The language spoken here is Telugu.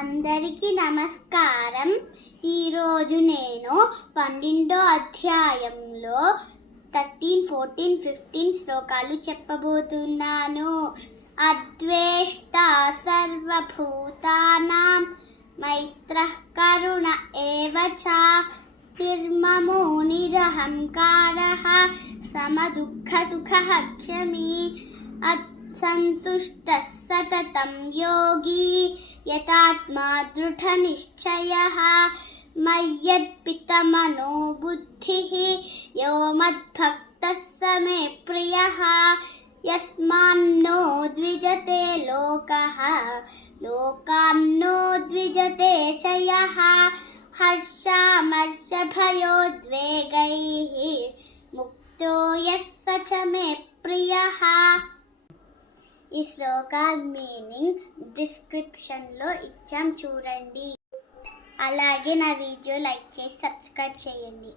అందరికీ నమస్కారం. ఈరోజు నేను పన్నెండో అధ్యాయంలో థర్టీన్ ఫోర్టీన్ ఫిఫ్టీన్ శ్లోకాలు చెప్పబోతున్నాను. అద్వేష్ట సర్వభూతానాం మైత్ర కరుణ ఏవ చ నిర్మమో సమదుఃఖ సుఖ క్షమీ అసంతుష్ట సతతం యోగి. यतात्मा दृढनिश्चयः मय्यर्पितमनो बुद्धिः यो मद्भक्तः स मे प्रियः। यस्मान्नो द्विजते लोकः लोकान्नो द्विजते च यः। हर्षामर्षभयोद्वेगैः मुक्तो यः स च मे ఈ శ్లోకాల మీనింగ్ డిస్క్రిప్షన్లో ఇచ్చాం చూడండి. అలాగే నా వీడియో లైక్ చేసి సబ్స్క్రైబ్ చేయండి.